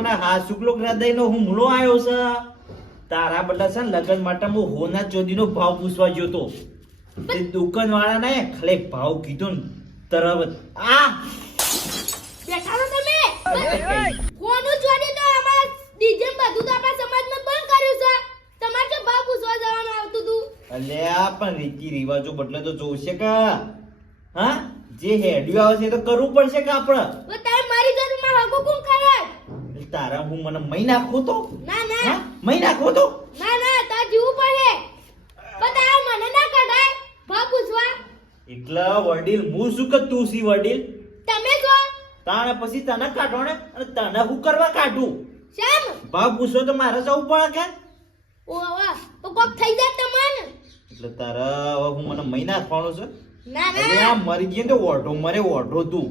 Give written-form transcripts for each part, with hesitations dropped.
મને હા શુક્લો હૃદયનો હુમલો આવ્યો છે. તારા બદલા છે ને લગન માટે હું હોના ચોદીનો ભાવ પૂછવા ગયો તો તે દુકાન વાળા ને ખાલી ભાવ કીધો ને તરત આ બેઠા છો તમે કોનું ચોરી તો આમાં ડીજે બધું તો આપણા સમાજમાં બંધ કર્યું છે. તમારે કે ભાવ પૂછવા જવાનું આવતું તું. અલ્યા પણ રીતિ રિવાજો બદલે તો જોશે કે હા જે હેડ્યું આવે છે એ તો કરવું પડશે કે આપણે તો તારે મારી જોડમાં હગો કોણ કરે? તારા હું મને મહી નાખું તો ના ના હા મહી નાખું તો ના ના તાર જીવું પડે પણ તારે મને ના કઢાય ભાવ પૂછવા. એટલે વડીલ હું શું કે તું સી વડીલ તમે જો તાણે પછી તને કાઢો ને અને તને હું કરવા કાઢું શેમ ભાવ પૂછો તો મારે જવું પડે કે ઓવા તો કોક થઈ જાય તમને. એટલે તારા હવે હું મને મહી નાખવાનું છે. ના એટલે ના આ મરી ગઈ ને ઓઢો મરે ઓઢો તું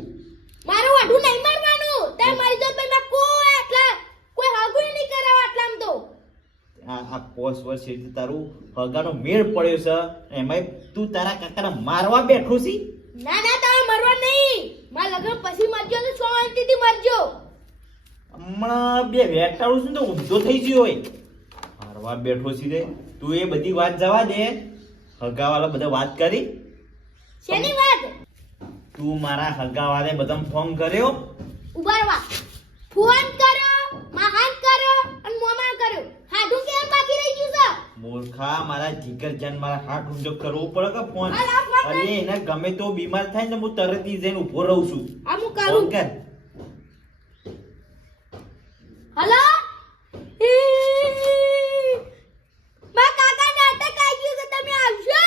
મારું વાઢું નહીં મારવાનું. તારે મારી જોડ ભાઈ કોઈ આટલા કોઈ હગું નહીં કરાવ આટલામ તો. આ પોસ વર્ષ એટલે તારું હગાનો મેળ પડ્યો છે એમાં તું તારા કાકાને મારવા બેઠો છી. ના ના તારે મરવા નહીં. મારા લગ્ન પછી મરજો તો શાંતિથી મરજો. હમણાં બે વેટાળું છું ને તો ઊંધો થઈ ગયો હોય મારવા બેઠો છી રે તું એ બધી વાત જવા દે. હગાવાળા બધા વાત કરી શેની વાત? તું મારા હગાવાળે બધા ફોન કર્યો ઉભા રહો. ફોન કર્યો મહાન કર્યો અને મોમાં કર્યો. હાડું કેમ બાકી રહી ગયું છે? મૂર્ખા મારા જીગર જાન મારા હાથ ઊંધો કરવો પડે કે ફોન હાલ આ ફોન અરે એને ગમે તો બીમાર થાય ને હું તરત ઈ જઈને ઊભો રહું છું. આ હું ફોન કરું. કર હલો મા કાકા નાટક આવી ગયું છે. તમે આવશો?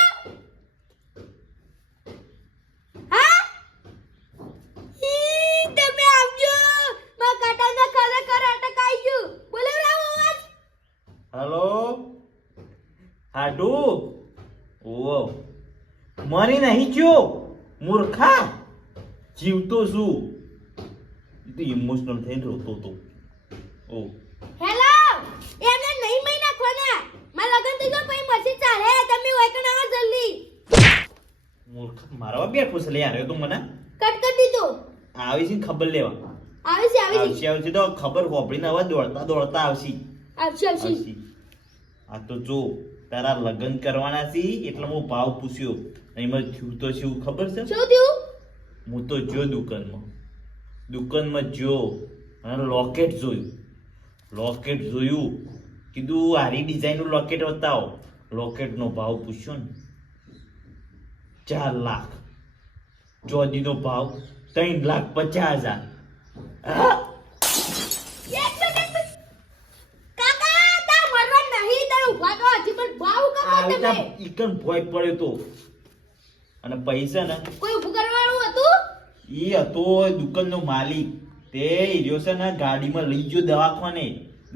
હા તમે આવજો. મા કાકાના ખરેખર અટક આવી ગયું. બોલાવો અવાજ. હલો હાડુ ઓ મરી નહીં ગયો મૂર્ખા જીવતો છું. ઈ તો ઇમોશનલ થઈને રોતો તો ઓ હેલો એમને નહીં મહી નાખવાના. મારા લગન થઈ ગયો પછી મસી ચાલે. તમે વાયકણ આવો જલ્દી. મૂર્ખા મારવા બેઠો છે લે યાર એ તો મને કટ કરી દીધો. આવી છે ને ખબર લેવા આવી છે આવશે તો ખબર હોપડીને હવે દોડતા દોડતા આવશે. આવશે. આ તો જો તારા લગ્ન કરવાના છે એટલે હું ભાવ પૂછ્યો એમાં થયું તો શું ખબર છે? શું થયું? હું તો જો દુકાનમાં જો અને લોકેટ જોયું કીધું હારી ડિઝાઇનનું લોકેટ બતાવો. લોકેટનો ભાવ પૂછ્યો ને 4 લાખ. ચોદીનો ભાવ 3,50,000. એક મિનિટ. કાકા તા મરવા નહીં. તારે ઉભા તો હજી પણ ભાવ કાકા તમે. ઈકન ભોય પડ્યો તો અને પૈસા ને કોઈ ઊભું કરવાનું હતું? ઈ હતો દુકાનનો માલિક તે ઈર્યો છે ને ગાડીમાં લઈ ગયો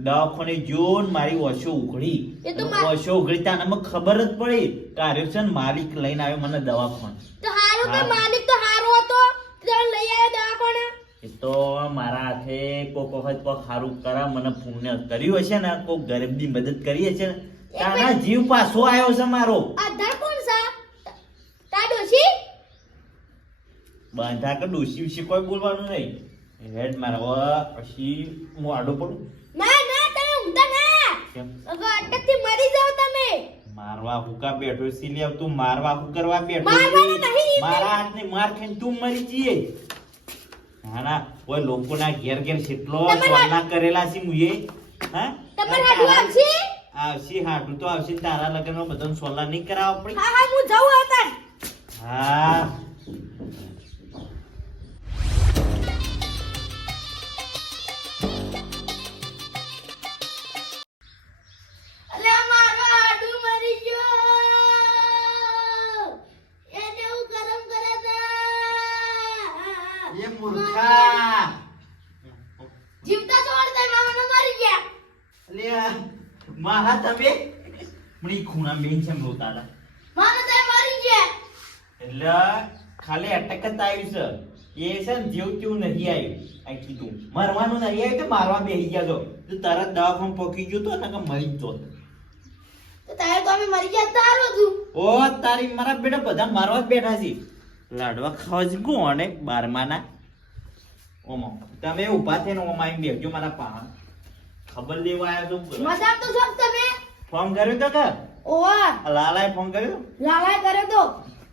દવાખાને જો ને મારી ઓછો ઉઘડી એ તો ઓછો ઉઘડી તાને મને ખબર જ પડી કે આર્યો છે ને માલિક લઈને આવ્યો મને દવાખાને. તો હારું કે હા. માલિક તો હારો હતો. તમે લઈ આવ્યો દવાખાને. એ તો મારા હાથે કોક વખત કોક સારું કરા મને પુણ્ય કર્યું હશે ને કોક ગરીબની મદદ કરી હશે ને તારા જીવ પાછો આવ્યો છે મારો. આધાર કોણ છે? તા ડોશી? બાંધા કે ડોસી વિશે કોઈ બોલવાનું નહીં. હેડ મારવા પછી હું આડો પડું ના ના તમે ઊંઘતા ના. કેમ અગર અટકથી મરી જાવ તમે. મારવા હુકા બેઠો સી લે તું મારવા હું કરવા બેઠો મારવાનું છે? નહીં. મારા હાથને માર ખાઈને તું મરી જઈએ. ના ઓય લોકોના ઘેર કેટલો સોના કરેલા છે મુએ હા તમારે હાડું આવશે? આવશે હાડું તો આવશે તારા લગ્નમાં બધાને સોલા નહીં કરાવવા પડી. હા હા હું જાઉં હતા. હા અલે મારો હાડું મરી ગયો. એને હું ગરમ કરે તા. એ મૂર્ખા જીવતા છોડ દે મામાને મરી ગયા. લે મારા તમે મણી ખૂણા બેન છે રોતા હતા માનો તે મરી ગયા. એટલે ખાલી અટક જ આવ્યું છે એ છે ને જેવું તેવું નહીં આવ્યું. આ કીધું મરવાનું નહીં આવ્યું તો મારવા બેસી ગયા છો તો તરત દવાખાને પહોંચી ગયો તો ને કે મરી જ તો તો તારે તો અમે મરી ગયા તારું હતું. ઓ તારી મારા બેટા બધા મારવા જ બેઠા છે લાડવા ખાવા જ ગોને બારમાના ઓમો તમે ઊભા થઈને ઓમ આવીને બેસજો મારા પાસે. ખબર લેવા આવ્યા છો. મજાક તો છો તમે. ફોન કર્યો તો કે ઓવા આ લાલાએ ફોન કર્યો? લાલાએ કર્યો તો.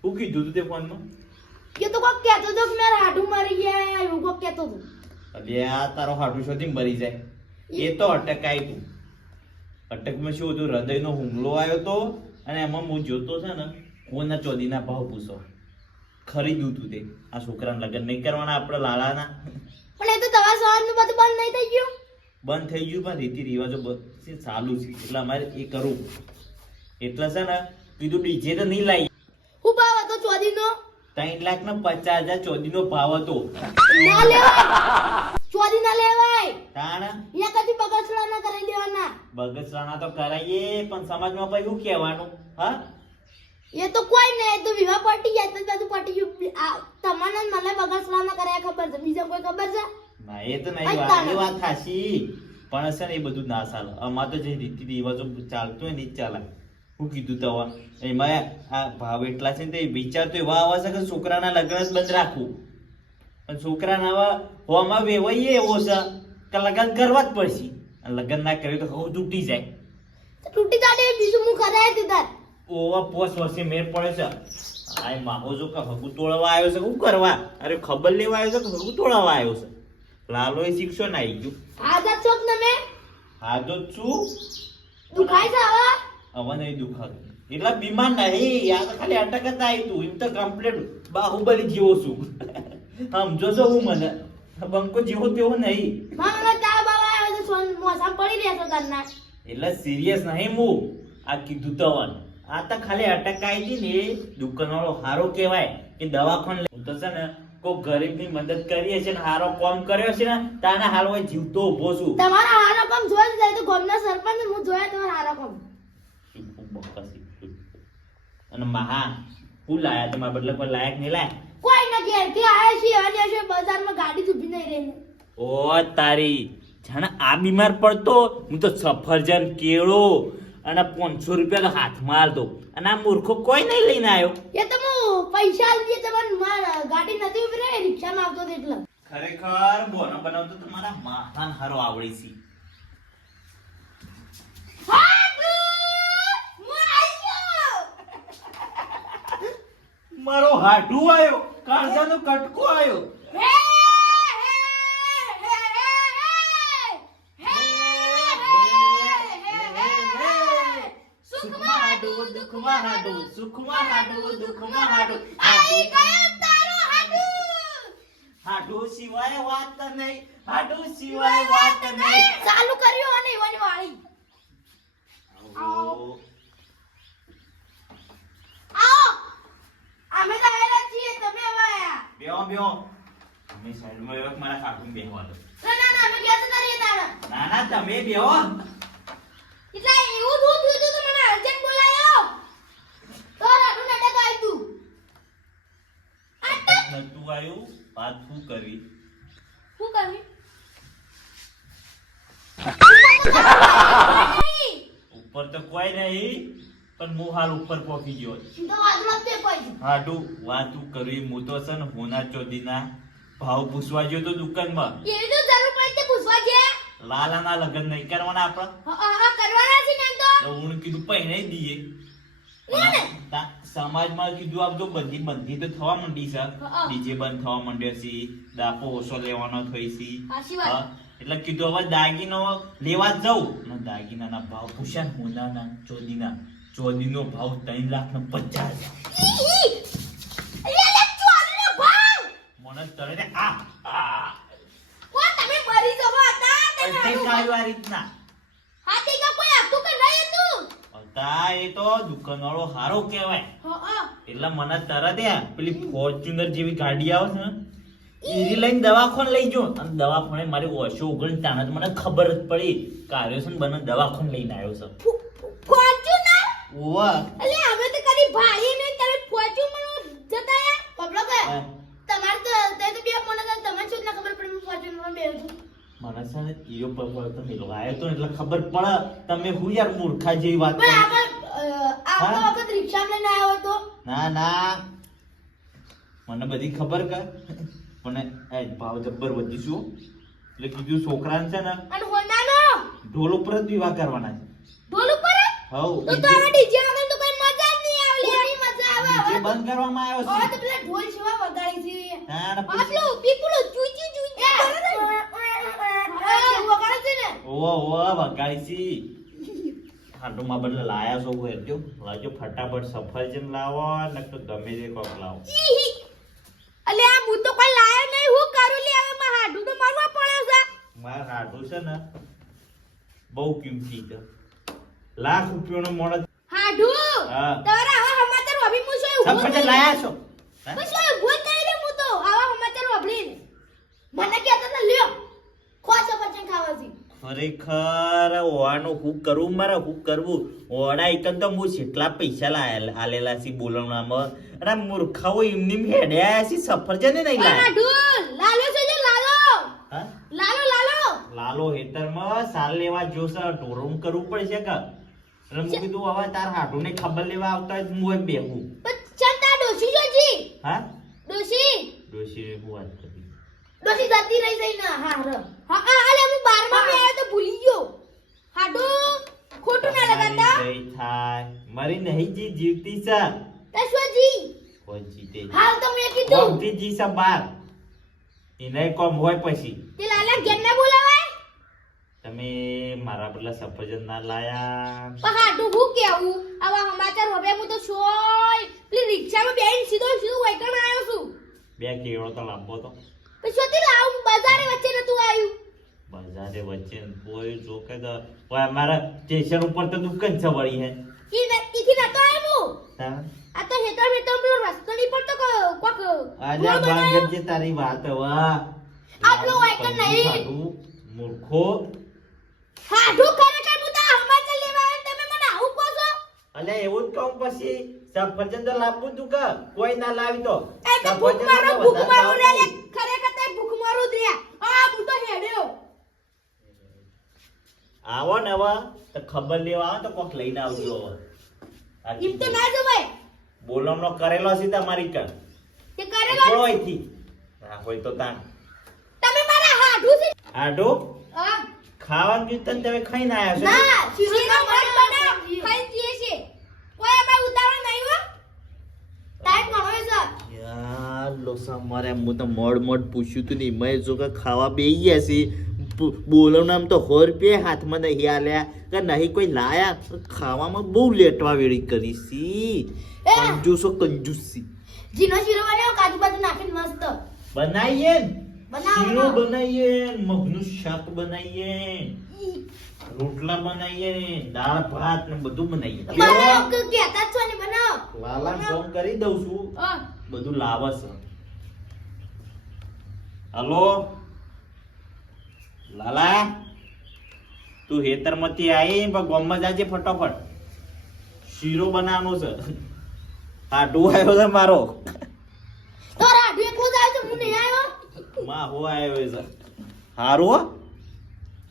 શું કીધું તું તે ફોનમાં? કે તો કોક કહેતો તો કે મારા હાડું મરી ગયા એવું કોક કહેતો તો. અલે આ તારો હાડું શોધી મરી જાય. એ તો અટકાઈ તું. અટકમાં શું હતું? હૃદયનો હુમલો આવ્યો તો અને એમાં હું જોતો છે ને કોના ચોદીના ભાવ પૂછો ખરીદ્યું તું તે. આ છોકરાના લગ્ન નહીં કરવાના આપણે લાલાના. પણ એ તો દવા સવારનું બધું બંધ નહીં થઈ ગયું. બંધ થઈ ગયું પણ રીતિ રિવાજો ચાલુ છે એટલે અમારે એ કરવું. એટલે છે ને કીધું ડીજે તો નહીં લાવી. હું ભાવ હતો ચોદીનો 3,50,000 ચોદીનો ભાવ હતો. ના લેવાય. ચોદી ના લેવાય. તાણ અહીંયા કદી બગસડા ના કરી દેવાના. બગસરાના તો કરાઈએ પણ સમાજમાં પછી શું કહેવાનું? હા એ તો કોઈ નહીં. એ તો વિવાહ પટી જાય તો બધું પટી ગયું. આ તમને ને મને બગસડા ના કર્યા ખબર છે. બીજા કોઈ ખબર છે? ના એ તો નહીં વાત. એ વાત થાશી પણ છે ને એ બધું ના ચાલે. અમાર તો જે રીતિ રિવાજો ચાલતો હોય ને એ જ ચાલે. શું કીધું તવા એમાં આ ભાવ એટલા છે ને તે વિચાર તો એવા આવે છે કે છોકરાના લગ્ન જ બંધ રાખવું. પણ છોકરાના આવા હોમાં વેવાઈએ એવો છે કે લગ્ન કરવા જ પડશે. અને લગ્ન ના કર્યું તો હવે તૂટી જાય. તો તૂટી જાડે બીજું હું કરાય દીધા. ઓવા 5 વર્ષે મેર પડે છે. આ માહો જો કે હગું તોડવા આવ્યો છે શું કરવા? અરે ખબર લેવા આવ્યો છે કે હગું તોડવા આવ્યો છે? લાલો એ શિક્ષણ આવી ગયું. આદત છો કે તમે? હા તો શું દુખાય છે હવે? હવે નહીં દુખાતું. એટલા બીમાર નહીં. આ તો ખાલી અટક જ આવી તું. એમ તો કમ્પ્લીટ બાહુબલી જેવો છું. સમજો છો હું મને બંકો જેવો તેવો નહીં. મને તાવ બાવા આવે તો મોસામ પડી રહ્યા છો ઘરના. એટલે સિરિયસ નહીં હું આ કીધું તવન. આ તો ખાલી અટક આવી હતી ને દુકાનવાળો હારો કહેવાય કે દવાખાને લઈ તો છે ને કોઈ ગરીબની મદદ કરીએ છે ને હારો કામ કર્યો છે ને તાના હાલ હોય જીવતો ઊભો છું. તમારા હારો કામ જોઈ જાય તો ગામના સરપંચ હું જોયા તમારા હારો કામ. અને મહા હું લાયા તમારા બદલે કોઈ લાયક નહીં લાયા? કોઈ ના ઘેરથી આયા છીએ અને હશે બજારમાં ગાડી ઊભી નહીં રહી. ઓ તારી જાણે આ બીમાર પડતો હું તો સફરજન કેળો અને 500 રૂપિયા તો હાથમાં આલતો અને આ મૂર્ખો કોઈ નહીં લઈને આવ્યો. એ તો હું પૈસા આલજે તમને મારા ગાડી નથી ઊભી રહી રિક્ષામાં આવતો હતો એટલે. ખરેખર બોનો બનાવતો તમારા મહાન હારો આવડી છે. મારો હાડુ આવ્યો કાળજાનો કટકો આવ્યો. સુખમાં હાડુ દુખમાં હાડુ સુખમાં હાડુ દુખમાં હાડુ હાડુ સિવાય વાત નહીં હાડુ સિવાય વાત નહીં. ચાલુ કર્યો અને ઈવાની વાળી. આવો. આવો અમે તો આયેલા છીએ તમે હવે આયા. બેહો બેહો અમે સાઈડમાં એક મારા કાકુને બેહવા દો. ના ના ના અમે ક્યાં કરીએ તારા. ના ના તમે બેહો. એટલે એવું દૂધ દીધું તો મને અર્જન્ટ બોલાયો તો રાડું નાટક આવી તું નતું આવ્યું વાત શું કરવી? શું કરવી ઉપર તો કોઈ નહીં પણ હું હાલ ઉપર પહોંચી ગયો. તો વાદળો તે કોઈ હાડું વાતું કરવી હું તો છે ને હોના ચોદીના ભાવ પૂછવા ગયો તો દુકાનમાં. એવી તો જરૂર પડી તે પૂછવા છે. લાલાના લગ્ન નહીં કરવાના આપણા હા કરવાના છે ને એમ તો હું કીધું પહેરાઈ દઈએ. સમાજમાં કીધું આપ જો બંધી તો થવા માંડી છે. ડીજે બંધ થવા માંડ્યો છે. દાપો ઓછો લેવાનો થઈ છે. સાચી વાત. એટલે કીધું હવે દાગીનો લેવા જ જાઉં ને દાગીનાના ભાવ પૂછ્યા ને હોનાના ચોદીનો ભાવ 3,50,000. મને તળે આ તમે મરી જવા હતા તે આ રીતના હાથી કા કોઈ આપતું કે નહીં તું હતા. એ તો દુકાનવાળો હારો કહેવાય. હા એટલે મને તરત પેલી ફોર્ચ્યુનર જેવી ગાડી આવે છે ને ઈરી લઈને દવાખાને લઈ જો અને દવાખાને મારી ઓછો ઉગણ તાણ મને ખબર જ પડી કાર્યો છે ને બને દવાખાને લઈને આવ્યો છે. ફોર્ચ્યુનર ઓવા અલે અમે તો કદી ભાળી નહીં તમે ફોર્ચ્યુનર જતા યા પબલો કે તમાર તો તે તો બે મને તો તમને શું ના ખબર પડી ફોર્ચ્યુનર માં બેહું છું. મને છે ને ઈયો પર તો મિલવાયો તો એટલે ખબર પડે તમે હું યાર મૂર્ખા જેવી વાત પણ કરો. આ વખત રિક્ષા લઈને આવ્યો તો ના ના મને બધી ખબર કે પણ એ ભાવ જબ્બર વધીશું એટલે કીધું છોકરાને છે ને અને હોનાનો ઢોલ ઉપર જ વિવાહ કરવાના છે. ઢોલ ઉપર હવ તો આ ડીજે વગર તો કોઈ મજા જ નહીં આવે લે મજા આવે જે બંધ કરવામાં આવ્યો હવે છે તો પેલા ઢોલ જેવા વગાડી છે તાણ આટલો પીપળો ચૂચી ચૂચી વગાડે છે ને ઓવા વગાડી છે હાંડુમાં બદલે લાયા છો હું હેરજો લાવજો ફટાફટ સફરજન લાવો ને તો ગમે તે કોક લાવો અલે આ હું તો કોઈ લાયો નહીં હું કરું લે હવે માં હાડું તો મારવા પડ્યો છે માર હાડું છે ને બહુ કિંમતી છે લાખ રૂપિયાનો મોણ હાડું હા. તારા આવા સમાચાર હોબી હું શું ઊભો સફરજન લાયા છો હે? હું શું ઊભો થઈ રે હું તો આવા સમાચાર હોબળીને મને કહેતા હતા લ્યો ખો સફરજન ખાવા છે ખરેખર ઓવાનું હું કરું મારે હું કરવું ઓડા એકમ તો હું જેટલા પૈસા આલેલા છે બોલવામાં અને મૂર્ખાઓ એમની હેડ્યા છે સફરજન નહીં લાયા હાડું લાલો છે જે લાલો હા લાલો લાલો લાલો હેતરમાં સાલ લેવા જોશે ઢોરણ કરવું પડશે કે એટલે મેં કીધું હવે તાર હાડું ને ખબર લેવા આવતા હોય તો હું એમ બેહું ચંતા ડોસી જોજી હા ડોસી ડોશી હું વાત કરી ડોસી જતી રહી જઈ ના હા અલે હું 12 માં આવ્યો તો ભૂલી ગયો હાડું ખોટું ના લગાતા મારી જઈ થાય મારી નહીં જી જીવતી છે તસવાજી કોઈ જીતે હાલ તો મેં કીધું કોમતી જી છે બાર એને કોમ હોય પછી તે લાલા ઘેર ના બોલાવાય તમે મારા બદલા સફરજન ના લાયા પણ હાડું હું કેવું આવા સમાચાર હવે હું તો સોય પેલી રિક્ષામાં બેહીને સીધો વૈકણ આવ્યો છું બે કેળો તો લાંબો તો પછી શોથી લાવું બજારે વચ્ચે નતું આવ્યું બજારે વચ્ચે કોઈ જો કે તો ઓય અમારા સ્ટેશન ઉપર તો દુકાન છે વળી હે ઈથી નતો આવ્યું તા આ તો હેતર પેલો રસ્તો નહીં પડતો કોક આજા બાંગર જે તારી વાત વાહ આપણો વાયકણ નહીં. મૂર્ખો હાડું ખરેખર હું તો સમાચાર લેવા આવ્યો તમે મને આવું કહો છો અલે એવું જ કહું પછી સફરજન તો લાવવું તું કે કોઈ ના લાવી તો એ તો ભૂખ સફરજન મારો તો ભૂખ મારું રે વધારે લે. ખરેખર તે ભૂખ મારું જ રે આ હું તો હેડ્યો આવો ને હવે તો ખબર લેવા આવો તો કોક લઈને આવજો હવે એમ તો ના જવાય બોલમનો કરેલો છે તમારી કર તે કરેલો બોલો અહીંથી ના હોય તો તાન તમે મારા હાડું છે આડો હા ખાવાનું કીધું તમે ખાઈને આયા છો ના શીરો મત બનાવ ખાઈ જઈએ છે કોઈ આપણે ઉતાવળ નહીં હો ટાઈમ ઘણો છે યાર લોસા મારે હું તો મોડ પૂછ્યું તું નહીં મેં જો કે ખાવા બેહી ગયા છે બોલો નામ તો 100 રૂપિયા હાથમાં નહીં આલ્યા કે નહીં કોઈ લાયા ખાવામાં બહુ લેટવા વેળી કરી છે કંજૂસી જીનો શીરો બનાવ્યો કાજુ બાજુ નાખીને મસ્ત બનાવીએ ને. બનાવો. શીરો બનાવીએ મગનું શાક બનાવીએ રોટલા બનાવીએ દાળ ભાત ને બધું બનાવીએ બનાવો કે કહેતા છો ને બનાવો લાલા ફોન કરી દઉં છું હા બધું લાવે છે હલો લાલા તું હેતરમાંથી આવી પણ ગોમમાં જાજે ફટાફટ શીરો બનાવવાનો છે હાડું આવ્યો છે મારો તો રાડુ એકલો જ આવ્યો છે હું નહીં આવ્યો માં હો આવ્યો છે હારું હો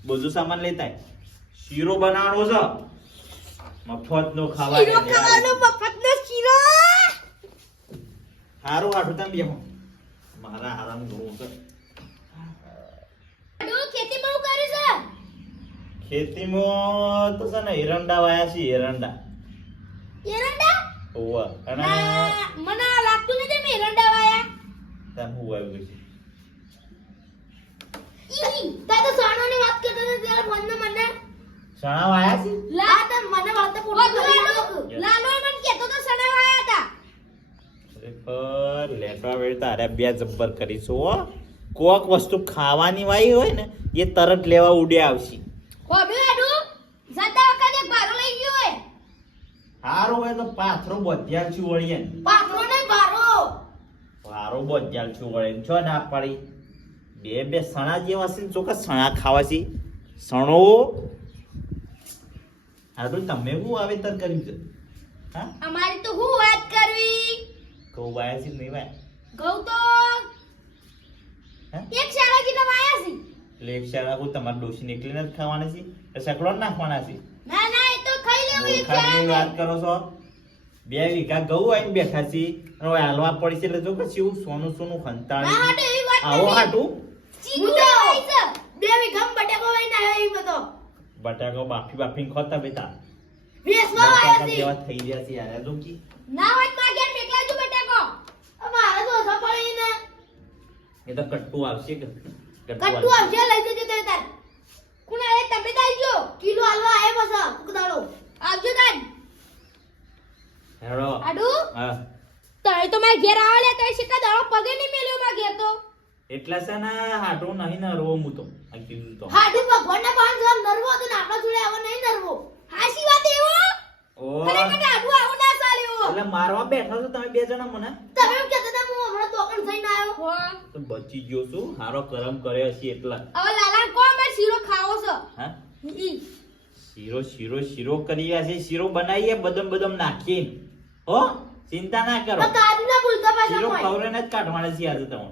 બધું સામાન લેતા આય. શીરો બનાવવાનો છે મફત નો શીરો ખાવાનો મફતનો શીરો હારું હાડું તમે બેહો મારા હારાનું ઘણું છે રાડુ ખેતી બહુ કરી છે ખેતીમાં તો છે ને એરંડા વાયા છે એરંડા એરંડા ઓવા અને ના મને લાગતું નથી મેં એરંડા વાયા તને હું આવ્યું છે ઈ તા તો સાણોની વાત કરતો હતો ત્યારે ફોનમાં મને ચણા વાયા છે લા તા મને વાત પોટો લાલો મને કહેતો તો સણા વાયા હતા ખરેખર લેટવા વેળ તારે બે જબ્બર કરીશું હો કોક વસ્તુ ખાવાની વાઈ હોય ને એ તરત લેવા ઉડે આવશે હોબે રાડુ જતા વખતે એક ભારો લઈ ગયો હોય હારું હોય તો પાથરો બધ્યાલ છું વળીએ ને પાથરો ને ભારો હારો બધ્યાલ છું વળીએ છો ના પડી બે સણા જેવા છે ને ચોક્કસ સણા ખાવા છે સણો હારું તમે શું વાવેતર કર્યું છે હા અમારી તો હું વાત કરવી ઘઉં વાયા છે નહીં વાયા ઘઉં તો હે? એક શાળા જેટલા વાયા છે એટલે એક શાળા હું તમારે ડોસી નીકળીને જ ખાવાના છે કે સકડો જ નાખવાના છે ના ના એ તો ખાઈ લેવું એક મૂર્ખાની વાત શાળા કરો છો 2 વીઘા ઘઉં આવીને બેઠા છે અને હવે હાલવા પડી છે એટલે જો કે શું સોનું સોનું ના ખંતાળી હાટુ એવી વાત આવો નથી. હાટું ચીકુ આવી છે 2 વીઘામાં બટાકો વાઈને આવ્યો એ બધો બટાકો બાફી ખોતા બેટા વેસવા બટાકા આવ્યો છે જેવા થઈ ગયા છે યાર જો કી ના વાત માં ઘેર મેકલા જો બટાકો અમારે તો ઓછા પડી ને એ તો કટ્ટુ આવશે કે કટ્ટુ આવશે લઈ જજો તો તાર કુણા એ તમે દાઈજો કિલો હાલવા આય બસ કુકદાળો આવજો તાર હેડો આડુ હા તઈ તો માર ઘેર આવા લે તઈ શિકા દાડો પગે ની મેલ્યો માર ઘેર તો એટલા છે ને હાટો નહીં ને રોવો હું તો આ કીધું તો હાડુ ભગવાનના પાંચ વાર નરવો તો ને આપણા જોડે આવો નહીં નરવો હાસી વાત એવો ઓ ખરેખર આડુ આવો ના ચાલ્યો એટલે મારવા બેઠા છો તમે 2 જણા મને તમે એમ કહેતા હતા હું હમણાં દોકણ થઈને આવ્યો તો બચી ગયો છું હારો કરમ કર્યો છે એટલા હવે લાલા કોણ માર શીરો ખાવો છે હા ઈ શીરો કરી રહ્યા છે શીરો બનાવીએ બદમ નાખીને હો ચિંતા ના કરો કાજુ ના ભૂલતા પાછા શીરો કોઈ ખવરે જ કાઢવાના છે આજે તમે